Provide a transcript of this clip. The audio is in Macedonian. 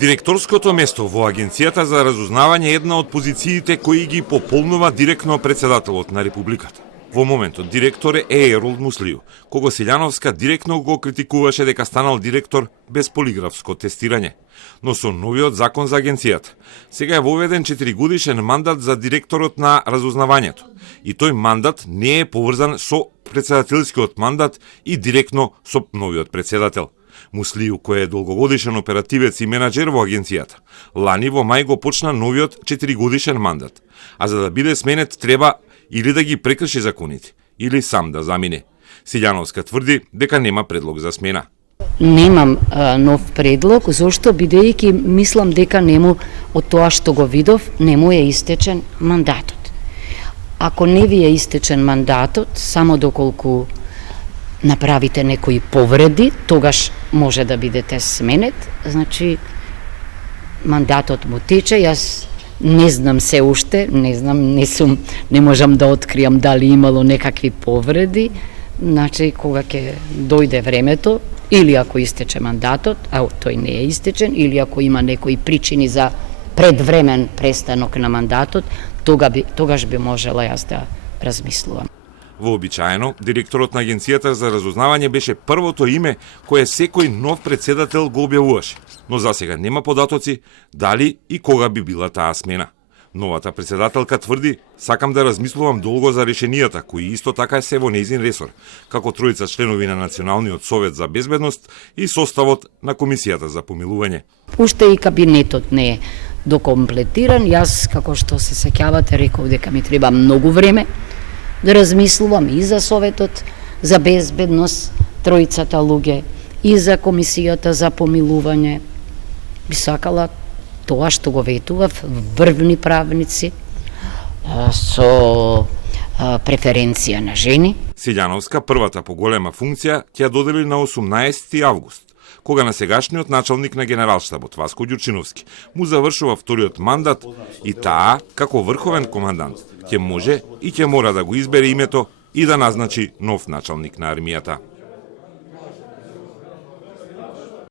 Директорското место во Агенцијата за разузнавање е една од позициите кои ги пополнува директно председателот на Републиката. Во моментот директор е Ерол Муслију, кого Силјановска директно го критикуваше дека станал директор без полиграфско тестирање. Но со новиот закон за агенцијата, сега е воведен 4-годишен мандат за директорот на разузнавањето. И тој мандат не е поврзан со председателскиот мандат и директно со новиот председател. Муслију, кој е долгогодишен оперативец и менаџер во агенцијата, лани во мај го почна новиот 4-годишен мандат, а за да биде сменет треба или да ги прекрши законите, или сам да замине. Силјановска тврди дека нема предлог за смена. Немам нов предлог, зошто бидејќи мислам дека нему од тоа што го видов, нему е истечен мандатот. Ако не ви е истечен мандатот, само доколку направите некои повреди, тогаш може да бидете сменет, значи мандатот му тече, јас не знам се уште, не можам да откриам дали имало некакви повреди, значи кога ќе дојде времето, или ако истече мандатот, а тој не е истечен, или ако има некои причини за предвремен престанок на мандатот, тогаш би можела јас да размислувам. Вообичаено, директорот на Агенцијата за разузнавање беше првото име кое секој нов председател го објавуваше, но засега нема податоци дали и кога би била таа смена. Новата председателка тврди: "Сакам да размислувам долго за решенијата, кои исто така се во нејзин ресор, како тројца членови на Националниот совет за безбедност и составот на Комисијата за помилување." Уште и кабинетот не е докомплетиран. Јас, како што се сеќавате, реков дека ми треба многу време да размислувам и за Советот за безбедност, тројцата луѓе, и за Комисијата за помилување. Би сакала тоа што го ветував, врвни правници, со преференција на жени. Силјановска првата поголема функција ќе ја додели на 18 август, кога на сегашниот началник на Генералштабот Васко Ѓурчиновски му завршува вториот мандат и таа, како врховен командант, ќе може и ќе мора да го избере името и да назначи нов началник на армијата.